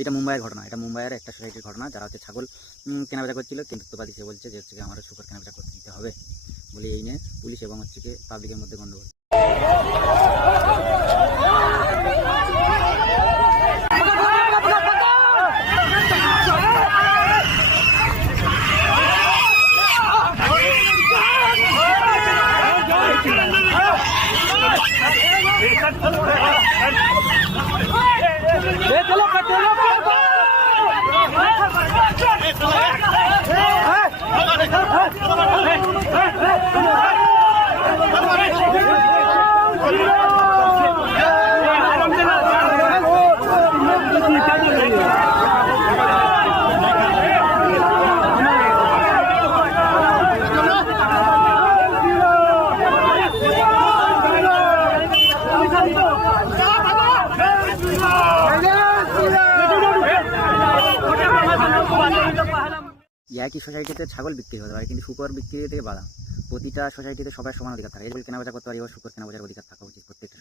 এটা মুম্বাইয়ের ঘটনা, এটা মুম্বাইয়ের একটা সোসাইটির ঘটনা। যারা হচ্ছে ছাগল কেনাবেচা করছিল, হিন্দুত্ববাদী সে বলছে যে হচ্ছে আমারও শুকর কেনাবেচা করতে দিতে হবে বলে এই নিয়ে পুলিশ এবং হচ্ছে কি পাবলিকের মধ্যে গন্ডগোল। একই সোসাইটিতে ছাগল বিক্রি হতে পারে কিন্তু শুকর বিক্রি থেকে বাধা। প্রতিটা সোসাইটিতে সবার সমান অধিকার থাকে। এই কেনাবেচা করতে পারে, এবার শুকর কেনাবেচার অধিকার থাকা উচিত প্রত্যেকটা।